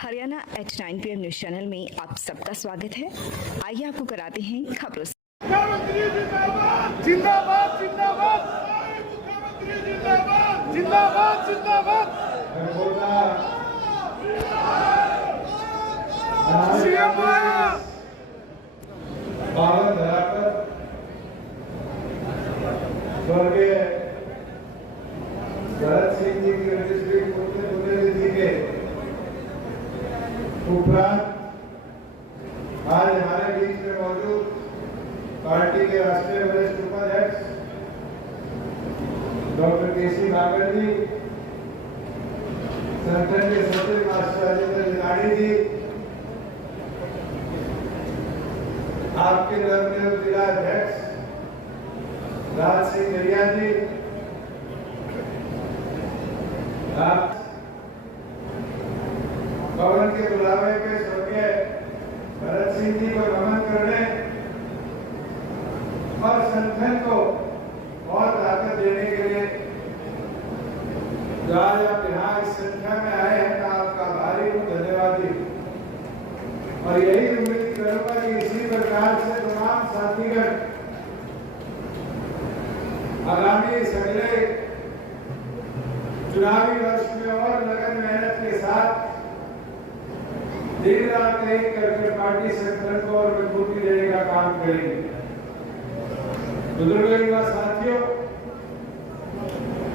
Haryana H9 PM news channel में आप सबका स्वागत है। आइए आपको कराते हैं खबरों से। मुख्यमंत्री जिंदाबाद जिंदाबाद जिंदाबाद मुख्यमंत्री जिंदाबाद जिंदाबाद जिंदाबाद सीएम भारत धरा पर स्वर्गीय भरत सिंह जी की रजिस्ट्री पुण्यतिथि के उपरांत आज हमारे बीच में मौजूद पार्टी के राष्ट्रीय वरिष्ठ उपाध्यक्ष डॉक्टर केसी नागर जी, संगठन के सचिव मास्टर राजेंद्र जिलानी जी, आपके नवनियुक्त जिला अध्यक्ष राज सिंह नरिया जी, आप भवन के बुलावे पे स्वर्गीय भरत सिंह जी को नमन करने और संगठन को और ताकत देने के लिए जो आज आप यहाँ इस संख्या में आए हैं, मैं आपका आभारी हूँ, धन्यवादी। और यही उम्मीद करूंगा कि इसी प्रकार से तमाम साथीगण आगामी अगले चुनावी वर्ष में और लगन मेहनत के साथ दिन रात एक करके पार्टी संगठन को और मजबूती देने का काम करेंगे। बुजुर्गों युवा साथियों,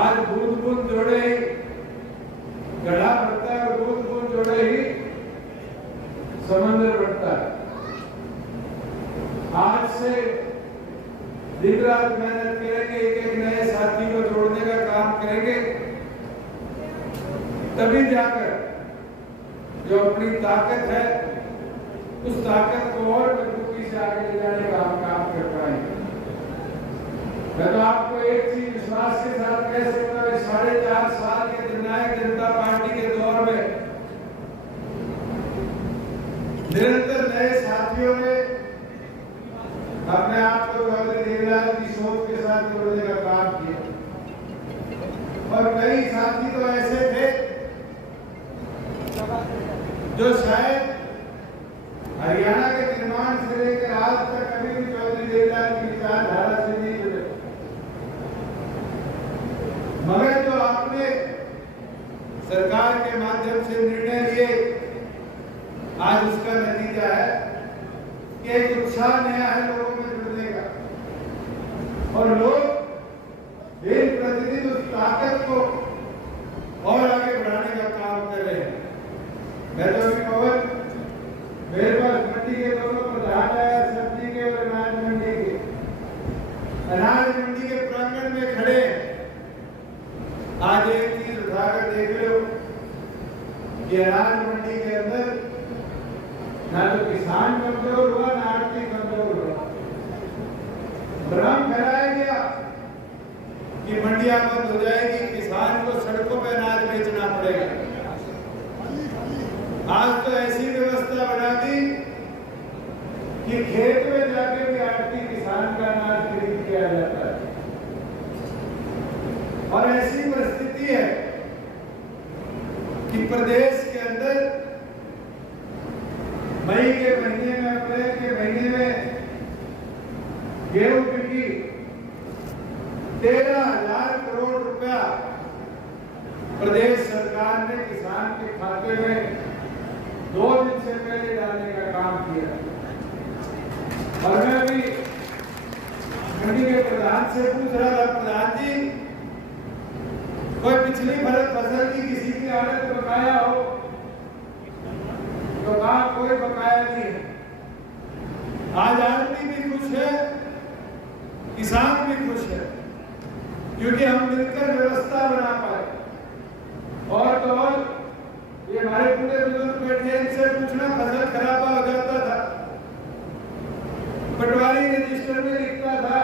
आज बूंद बूंद जोड़े ही गढ़ा बढ़ता है और बूंद बूंद जोड़े ही समंदर बढ़ता है। आज से दिन रात मेहनत करेंगे, एक एक नए साथी को जोड़ने का काम करेंगे, तभी जाकर जो अपनी ताकत है उस ताकत को और मजबूती से आगे ले जाने का हम काम कर पाएंगे। मैं तो आपको एक चीज विश्वास के साथ कह सकता हूं, 4.5 साल के जननायक जनता पार्टी के दौर में निरंतर नए साथियों ने अपने आप को चौधरी देवीलाल की सोच के साथ जोड़ने का काम किया और कई साथी तो ऐसे थे जो शायद हरियाणा के निर्माण से लेकर आज तक कभी भी चौधरी देवीलाल की विचारधारा से नहीं जुड़े, मगर जो आपने सरकार के माध्यम से निर्णय लिए, आज उसका नतीजा है कि एक उत्साह नया है लोगों में जुड़ने का और लोग दिन प्रतिदिन उस ताकत को और आगे बढ़ाने का काम कर रहे हैं। मैं तो अभी पवन मेरे पास मंडी के दोनों प्रधान है, सब्जी के और अनाज मंडी के, अनाज मंडी के प्रांगण में खड़े हैं। आज एक चीज उठाकर देख लो कि अनाज मंडी के अंदर ना तो किसान कमजोर हुआ, ना आड़ती कमजोर हुआ। भ्रम फैलाया गया कि मंडियां बंद हो जाएगी, किसान को सड़कों पर अनाज बेचना पड़ेगा। आज तो ऐसी व्यवस्था बना दी कि खेत में जाके भी आड़ती किसान का अनाज खरीद किया जाता है और ऐसी परिस्थिति है कि प्रदेश के अंदर मई के महीने में, अप्रैल के महीने में गेहूं बिकी 13,000 करोड़ रुपया प्रदेश सरकार ने किसान के खाते में 2 दिन से पहले डालने का काम किया। और मैं अभी मंडी के प्रधान से पूछ रहा था, प्रधान जी कोई पिछली फसल की किसी की आड़त बकाया हो? तो कहा कोई बकाया नहीं है। आज आदमी भी खुश है, किसान भी खुश है, क्योंकि हम मिलकर व्यवस्था बना पाए। और तो और ये हमारे पूरे बुजुर्ग बैठे, इनसे पूछना फसल खराब हो जाता था, पटवारी रजिस्टर में लिखता था,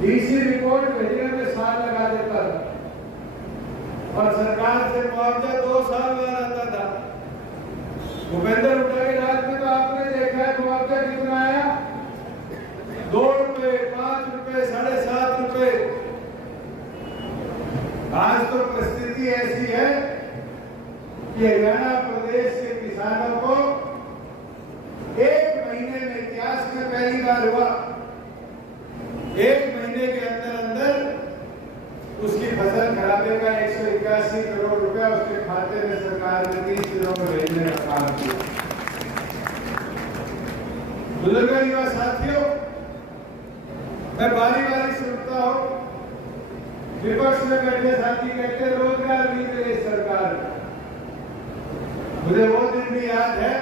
डीसी रिपोर्ट भेजने में साल लगा देता था और सरकार से मुआवजा 2 साल बाद आता था। भूपेंद्र हुड्डा के राज में तो आपने देखा है मुआवजा कितना आया, 2 रुपए, 5 रुपए, 7.5 रुपए। आज तो परिस्थिति ऐसी है कि हरियाणा हरियाणा प्रदेश के किसानों को 1 महीने में इतिहास में पहली बार हुआ, 1 महीने के अंदर अंदर उसकी फसल खराबे का 181 करोड़ रुपया उसके खाते में सरकार ने 30 दिनों में भेजने का काम किया। बुजुर्गों, युवा साथियों, मैं बारी बारी सुनता हूं, विपक्ष में बैठे साथी कहते रोजगार नहीं दे सरकार। मुझे वो दिन भी याद है,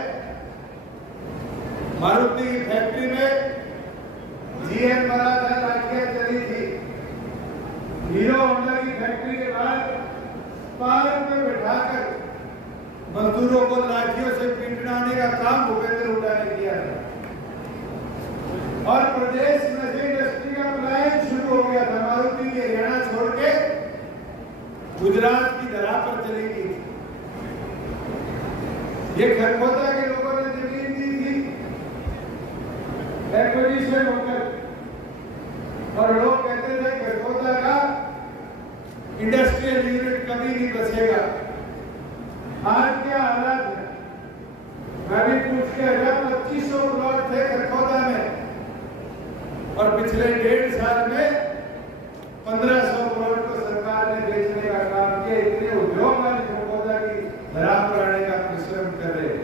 मारुति की फैक्ट्री में जीएम बना था, लाठियां चली थी। हीरो होंडा की फैक्ट्री के बाद पार्क में बैठाकर मजदूरों को लाठियों से पीटने का काम भूपेंद्र हुड्डा ने किया था और प्रदेश में से इंडस्ट्री का पलायन शुरू हो गया था। मारुति की हरियाणा छोड़ के गुजरात की धरा पर चली गई थी। ये खरखोदा के लोगों ने जमीन दी थी एक्विजिशन होकर, और लोग कहते थे खरखोदा का इंडस्ट्रियल यूनिट कभी नहीं बचेगा। आज क्या हालात है, मैं भी पूछ के 2500 प्लॉट थे खरखोदा में और पिछले 1.5 साल में 1500 करोड़ को सरकार ने बेचने का काम किया। इतने उद्योग आज खरखोदा की धरा पर आने का परिश्रम कर रहे हैं।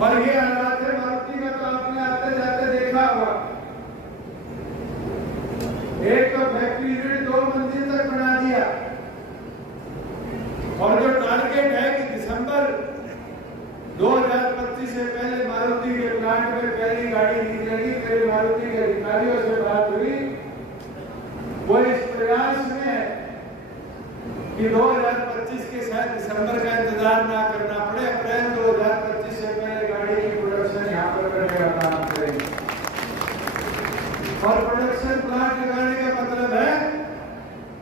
और ये हालात है मारुति का, तो आपने आते जाते देखा होगा, एक तो फैक्ट्री यूनिट 2 मंजिल तक बना दिया और जो टारगेट है कि दिसंबर 2025 से पहले मारुति के प्लांट में पहली गाड़ी निकलेगी। मेरे मारुति के अधिकारियों से बात हुई, वो इस प्रयास में है कि 2025 के शायद दिसंबर का इंतजार ना करना पड़े, अप्रैल 2025 से पहले गाड़ी की प्रोडक्शन यहाँ पर करने का काम करेंगे। और प्रोडक्शन प्लांट लगाने का मतलब है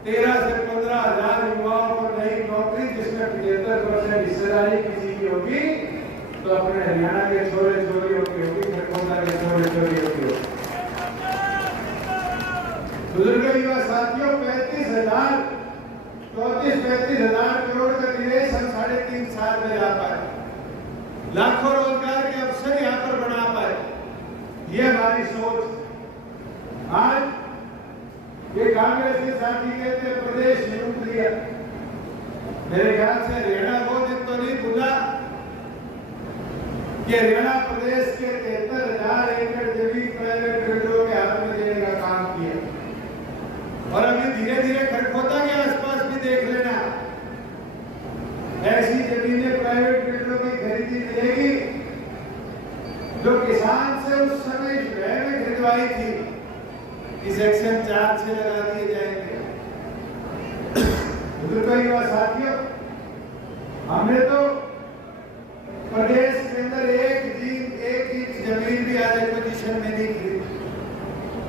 13 से 15 हजार युवाओं को नई नौकरी, जिसमें 75% हिस्सेदारी किसी की होगी तो अपने हरियाणा के छोरे छोरियों की होगी, खरखोदा के छोरे छोरियों की होगी। बुजुर्ग युवा साथियों, 34-35 हजार करोड़ का निवेश हम 3.5 साल में ला पाए, लाखों रोजगार के अवसर यहाँ पर बना पाए। ये हमारी सोच। आज ये कांग्रेस के साथी कहते हैं प्रदेश लूट लिया। मेरे ख्याल से हरियाणा वो दिन तो नहीं भूला कि हरियाणा प्रदेश के 73,000 एकड़ जमीन प्राइवेट बिल्डरों के हाथ में देने का काम किया। और अभी धीरे धीरे खरखोदा के आसपास भी देख लेना, ऐसी जमीनें प्राइवेट बिल्डरों की खरीदी मिलेगी जो किसान से उस समय शहर में खरीदवाई थी कि सेक्शन 4-6 लगा दिए जाएंगे। युवा साथियों, हमने तो प्रदेश के अंदर एक इंच जमीन भी आज एक्विजिशन में नहीं खरीदी।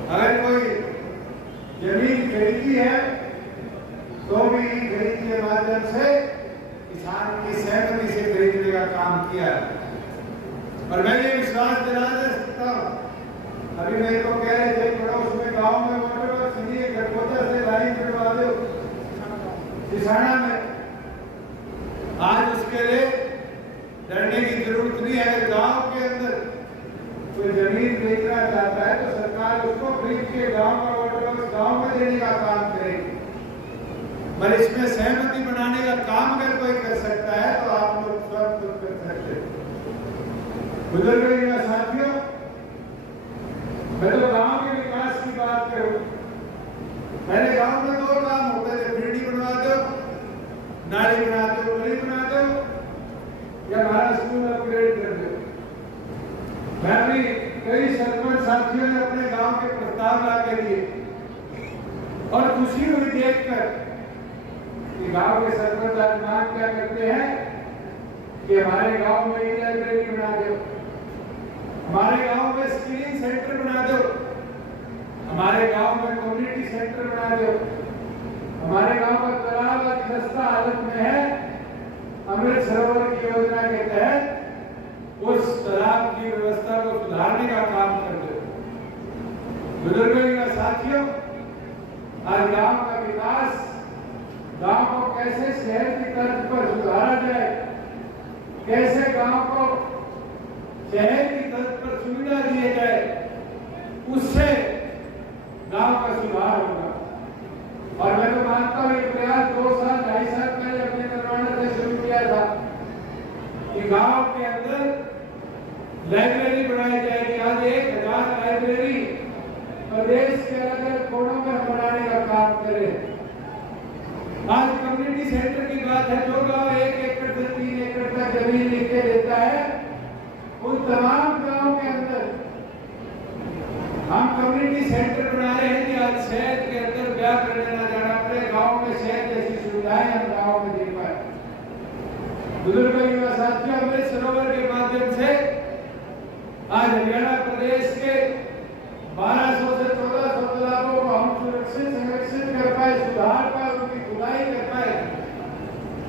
अगर कोई जमीन खरीदी है तो भी खरीद के माध्यम से किसान की सहमति से खरीदने का काम किया। और मैं ये विश्वास दिला दे सकता हूँ, अभी मेरे को कह रहे थे पड़ोस में गांव में वाटर वर्क्स नहीं है, खरखोदा से लाइन करवा दो किसाना में। आज उसके लिए डरने की जरूरत नहीं है। अगर गांव के अंदर कोई जमीन बेचना चाहता है तो सरकार उसको खरीद के गांव का वाटर वर्क्स गांव में देने का काम करेगी। पर इसमें सहमति बनाने का काम अगर कोई कर सकता है तो आप लोग सब कुछ कर सकते हैं। बुजुर्ग युवा साथियों, मैं तो गांव के विकास की बात करूं, पहले गांव में 2 काम होते थे, बिल्डिंग बनवा दो, नाली बना दो, गली बना दो या हमारा स्कूल अपग्रेड कर दो। मैं भी कई सरपंच साथियों ने अपने गांव के प्रस्ताव ला के दिए और खुशी हुई देखकर कि गांव के सरपंच आज मांग क्या करते हैं कि हमारे गांव में ई लाइब्रेरी बना दो, हमारे गांव में स्क्रीनिंग सेंटर बना दो, हमारे गांव में कम्युनिटी सेंटर बना दो, हमारे गांव का तालाब खस्ता हालत में है, अमृत सरोवर की योजना के तहत उस तालाब की व्यवस्था को सुधारने का काम कर दो। बुजुर्गों या साथियों, आज गांव का विकास, गांव को कैसे शहर की तर्ज पर सुधारा जाए, कैसे गांव को शहर की तर्ज पर सुविधा दिए जाए, उससे गांव का सुधार होगा। और मैं तो मानता हूं ये प्रयास 2 साल 2.5 साल पहले अपने निर्माण से शुरू किया था कि गांव के अंदर लाइब्रेरी बनाई जाएगी। आज 1000 लाइब्रेरी प्रदेश के अलग-अलग कोनों में बनाने का काम करें। आज कम्युनिटी सेंटर की बात है, जो गांव 1 एकड़ से 3 एकड़ तक जमीन लिख के देता है, उन तमाम गांव के अंदर हम कम्युनिटी सेंटर बना रहे हैं कि आज शहर के अंदर ब्याह करने ना जाना पड़े, गांव में शहर जैसी सुविधाएं हम गांव में दे पाए। बुजुर्ग युवा साथियों, अमृत सरोवर के माध्यम से आज हरियाणा प्रदेश के 1200 से 1400 तालाबों को हम सुरक्षित संरक्षित कर पाए, सुधार पाए, उनकी खुदाई कर पाए।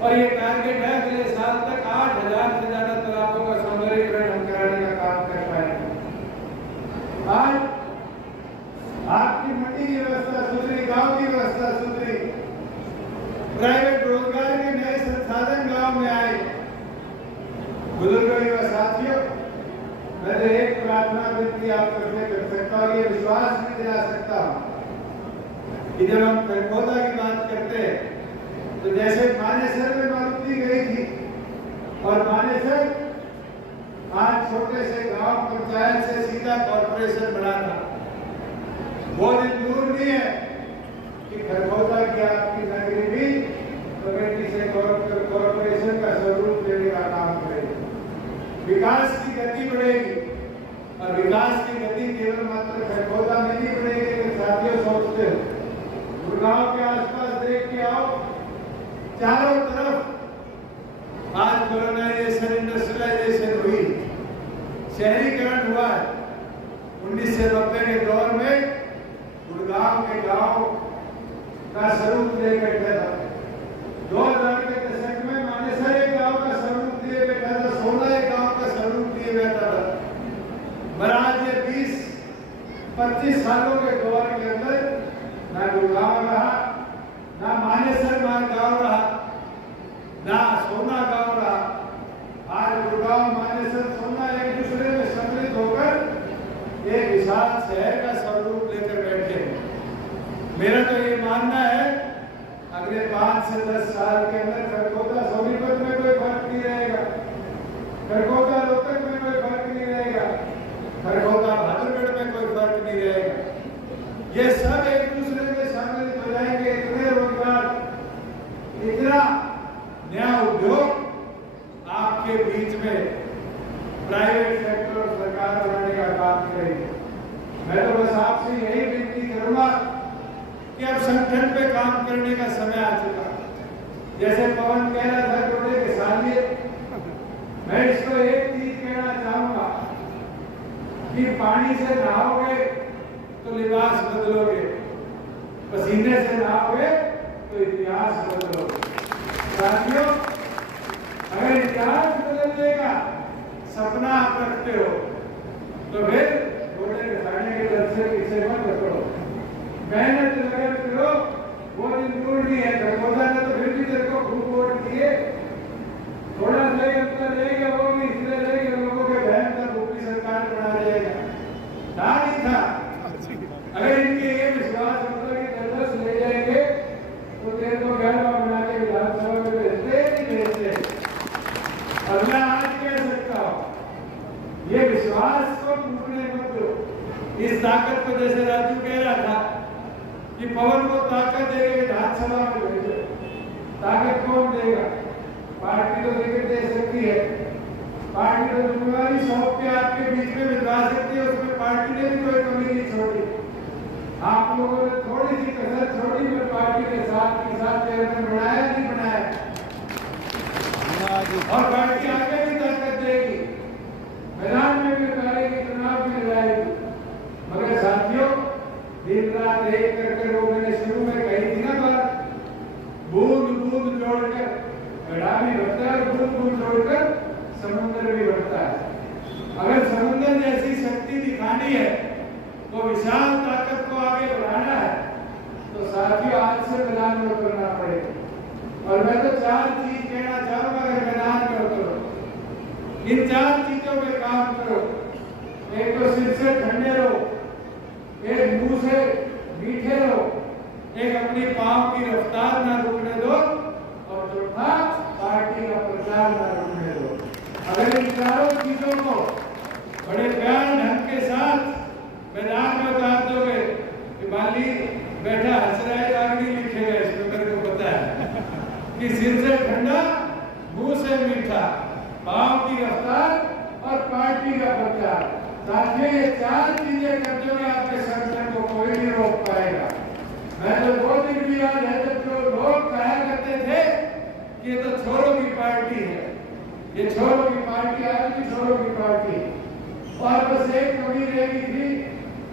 और ये टारगेट है अगले साल तक 8000 से ज्यादा तालाबों का सौंदर्यीकरण हम कराने का काम कर पाए। आज आपकी मंडी की व्यवस्था सुधरी, गांव की व्यवस्था सुधरी, प्राइवेट रोजगार के नए संसाधन गांव में आए। बुजुर्गों युवा साथियों, मैं तो एक प्रार्थना विनती आप करके कर सकता हूँ, ये विश्वास भी दिला सकता हूँ कि जब हम खरखोदा की बात करते हैं तो जैसे मानेसर में मारुति गई थी और मानेसर आज छोटे से गांव पंचायत से सीधा कॉर्पोरेशन बना था। वो दिन दूर नहीं है कि खरखोदा की आपकी नगरी भी कमेटी से कॉर्पोरेशन का स्वरूप देने का काम करेगी। विकास की गति बढ़ेगी और विकास की गति केवल मात्र खरखोदा में नहीं बढ़ेगी। लेकिन साथियों, सोचते हो गुड़गांव के आसपास देख के आओ, चारों तरफ आज कॉलोनाइजेशन, इंडस्ट्रियलाइजेशन हुई, शहरीकरण हुआ है। 1990 के दौर में गुड़गांव के गांव का स्वरूप ले बैठा था। 2000 के दशक में मानेसर एक गांव का स्वरूप दिए बैठा था, सोना एक गांव का स्वरूप दिए बैठा था। पर आज ये 20-25 सालों के दौर के अंदर ना गुड़गांव रहा, ना मानेसर गांव रहा, ना सोना गांव रहा। आज गुड़गांव, मानेसर, सोना एक दूसरे में सम्मिलित होकर एक विशाल शहर का स्वरूप लेकर बैठे। मेरा तो ये मानना है अगले 5 से 10 साल के अंदर खरखोदा सोनीपत में कोई फर्क नहीं रहेगा, खरखोदा रोहतक में कोई फर्क नहीं रहेगा, खरखोदा भादरगढ़ में कोई फर्क नहीं रहेगा। ये सब एक दूसरे में शामिल हो जाएंगे। इतने रोजगार, इतना नया उद्योग आपके बीच में प्राइवेट सेक्टर और सरकार बनाने का काम करेगी। मैं तो बस आपसे यही विनती करूंगा कि अब संगठन पे काम करने का समय आ चुका। जैसे पवन कह रहा था जोड़े के सालिए, मैं इसको एक चीज कहना चाहूंगा कि पानी से नहाओगे तो लिबास बदलोगे, पसीने से नहाओगे तो इतिहास बदलोगे। साथियों, अगर इतिहास बदल देगा, सपना आप रखते हो तो फिर घोड़े के सामने के दर से पीछे मत रखो, मेहनत लगन करो। वो दिन दूर नहीं है। खरखोदा ने तो फिर भी तेरे को खूब वोट दिए, थोड़ा सा अंतर रहेगा, वो भी इसलिए रहेगा लोगों के बहन का ऊपरी सरकार बना देगा। ना नहीं था। अगर इनके ये विश्वास होता कि दस ले जाएंगे तो तेरे को 11वां बना के विधानसभा में भेजते नहीं भेजते। और मैं आज कह सकता हूँ, ये विश्वास को टूटने मत दो। इस ताकत को, जैसे राजू कह रहा था कि पवन को ताकत देके विधानसभा में भेजो, ताकत कौन देगा? पार्टी तो टिकट दे सकती है, पार्टी तो जिम्मेवारी सौंप के आपके बीच में बिठा सकती है, उसमें पार्टी ने भी कोई कमी नहीं छोड़ी। आप लोगों ने थोड़ी सी कसर छोड़ी, पर पार्टी के साथ चेयरमैन बनाया नहीं बनाया, और पार्टी आगे भी ताकत देगी, मैदान में भी उतारेगी, चुनाव भी लड़ाएगी। मगर साथियों, दिन रात एक करके लोग मैंने शुरू में कही थी ना बात, बूंद बूंद जोड़कर गढ़ा भी बढ़ता है, बूंद बूंद जोड़कर समुद्र भी बढ़ता है। अगर समुद्र जैसी शक्ति दिखानी है, तो विशाल ताकत को आगे बढ़ाना है, तो साथियों आज से मैदान में उतरना पड़ेगा। और मैं तो 4 चीज कहना चाहूंगा, अगर मैदान में उतरो। इन 4 चीजों पे काम करो। एक तो सिर से ठंडे रहो, एक मुंह से मीठे रहो, एक अपनी पाँव की रफ्तार ना रुकने दो, और चौथा पार्टी का प्रचार ना रुकने दो। अगर इन चारों चीजों को बड़े प्यार ढंग के साथ मैदान में उतार दोगे कि बाली बैठा हंस रहा है, आगे लिखेगा इसमें, मेरे को पता है कि सिर से ठंडा, मुंह से मीठा, पाँव की रफ्तार और पार्टी का प्रचार। साथियों, ये 4 चीजें करते हुए आपके संगठन को कोई नहीं रोक पाएगा। मैं तो बहुत दिन याद है जब जो लोग कहा करते थे कि ये तो छोरों की पार्टी है, ये छोरों की पार्टी, आज भी छोरों की पार्टी, और बस एक कमी रह गई थी,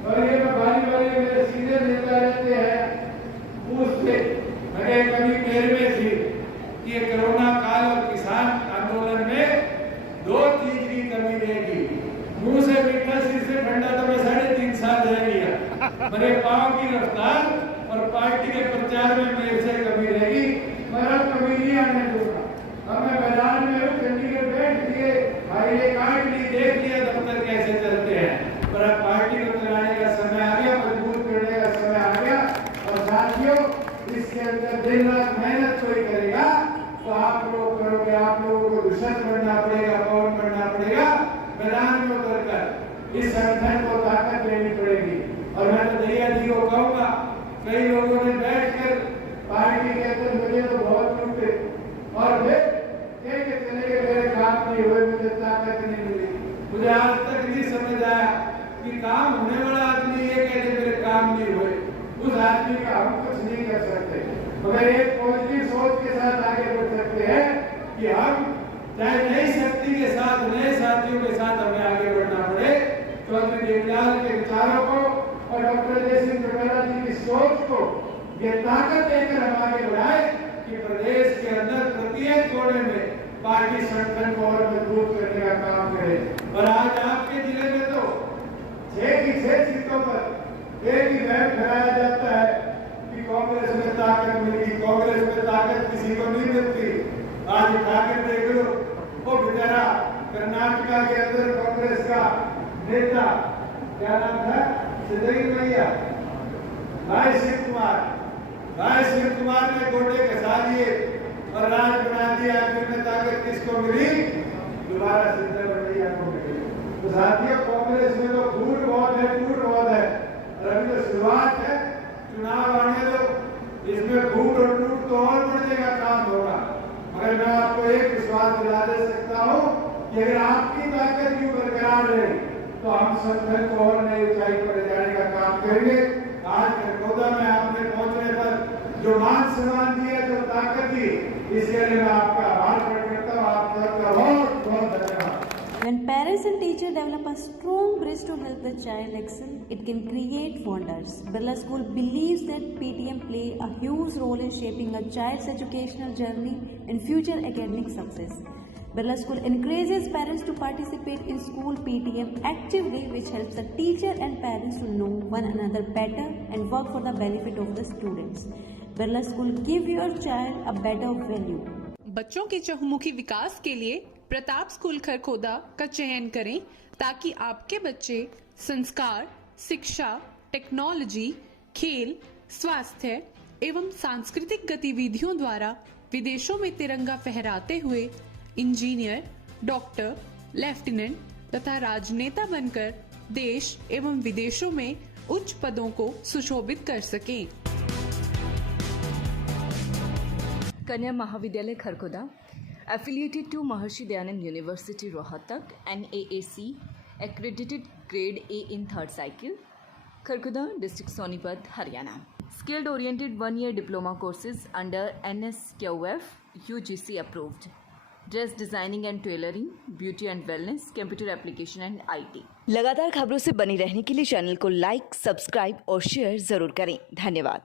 और ये बारी बारी मेरे सीनियर नेता रहते हैं पूछते, मैंने कमी मेरे में थी कि ये कोरोना काल और किसान आंदोलन में 2 चीज की कमी रहेगी। मुंह से मीठा, सिर से ठंडा तो मैं 3.5 साल रह गया, मेरे पाँव की रफ्तार और पार्टी के प्रचार में मेरे से कमी रहेगी, मैं अब कमी नहीं आने दूंगा। अब मैं मैदान में हूँ, चंडीगढ़ बैठ लिए, हाईवे कार्ड भी देख लिया दफ्तर कैसे चलते हैं, पर अब पार्टी को चलाने का समय आ गया, मजबूत करने का समय आ गया। और साथियों, इसके अंदर दिन रात मेहनत कोई करेगा तो आप लोग करोगे, आप लोगों को दुश्मन बनना पड़ेगा, पवन बनना पड़ेगा, मैदान में उतरकर इस संगठन को ताकत देनी पड़ेगी। और मैं तो दरिया जी को कहूँगा, कई लोगों ने बैठकर पार्टी के अंदर मुझे तो बहुत लूटे, और फिर चले गए, मेरे काम नहीं हुए, मुझे ताकत नहीं मिली। मुझे आज तक नहीं समझ आया कि काम होने वाला आदमी ये कहते मेरे काम नहीं हुए, उस आदमी का हम कुछ नहीं कर सकते, मगर एक पॉजिटिव सोच के साथ आगे बढ़ सकते हैं कि हम चाहे नई शक्ति के साथ, नए साथियों के साथ हमें आगे बढ़ना पड़े। चौधरी देवीलाल के विचारों को और डॉक्टर जय सिंह चौटाला जी की सोच को ये ताकत देकर हम आगे बढ़ाए कि प्रदेश के अंदर प्रत्येक कोने में पार्टी संगठन को और मजबूत करने का काम करे। और आज आपके जिले में तो 6 की 6 सीटों पर एक ही बैठ कराया जाता है कि कांग्रेस में ताकत मिलेगी, कांग्रेस में ताकत किसी को नहीं मिलती। आज उठाकर देख लो, वो बेचारा कर्नाटका के अंदर कांग्रेस का नेता, क्या नाम था, सिद्धगी भैया, भाई शिव कुमार ने गोटे खसा लिए और राज बना दिया। आखिर में ताकत किसको मिली? दोबारा सिद्धगी भैया को मिली। तो साथियों, कांग्रेस में तो फूट बहुत है, टूट बहुत है, और अभी तो शुरुआत है, चुनाव आने दो, इसमें फूट और टूट तो और बढ़ने का काम होगा। मगर मैं आपको एक विश्वास दिला दे सकता हूँ कि अगर आपकी ताकत यूं बरकरार रहे तो हम संगठन को और नई ऊंचाई पर ले जाने का काम करेंगे। आज खरगोदा में आपने पहुंचने पर जो मान सम्मान दिया, जो ताकत दी, इसके लिए मैं आपका आभार प्रकट करता हूँ। आप सबका बहुत बहुत धन्यवाद। When parents and teachers develop a strong bridge to help the child excel, it can create wonders. Birla School believes that PTM play a huge role in shaping a child's educational journey and future academic success. Birla School encourages parents to participate in school PTM actively, which helps the teacher and parents to know one another better and work for the benefit of the students. Birla School give your child a better value. बच्चों के चहुमुखी विकास के लिए Pratap school Kharkhoda का चयन करें ताकि आपके बच्चे संस्कार, शिक्षा, टेक्नोलॉजी, खेल, स्वास्थ्य एवं सांस्कृतिक गतिविधियों द्वारा विदेशों में तिरंगा फहराते हुए इंजीनियर, डॉक्टर, लेफ्टिनेंट तथा राजनेता बनकर देश एवं विदेशों में उच्च पदों को सुशोभित कर सकें। कन्या महाविद्यालय Kharkhoda, affiliated to Maharishi Dayanand University Rohtak, NAAC, accredited grade A in 3rd cycle, Kharkhoda, District Sonipat, Haryana. Skilled oriented 1-year diploma courses under NSQF, UGC approved. Dress designing and tailoring, beauty and wellness, computer application and IT. लगातार खबरों से बनी रहने के लिए channel को like, subscribe और share जरूर करें। धन्यवाद।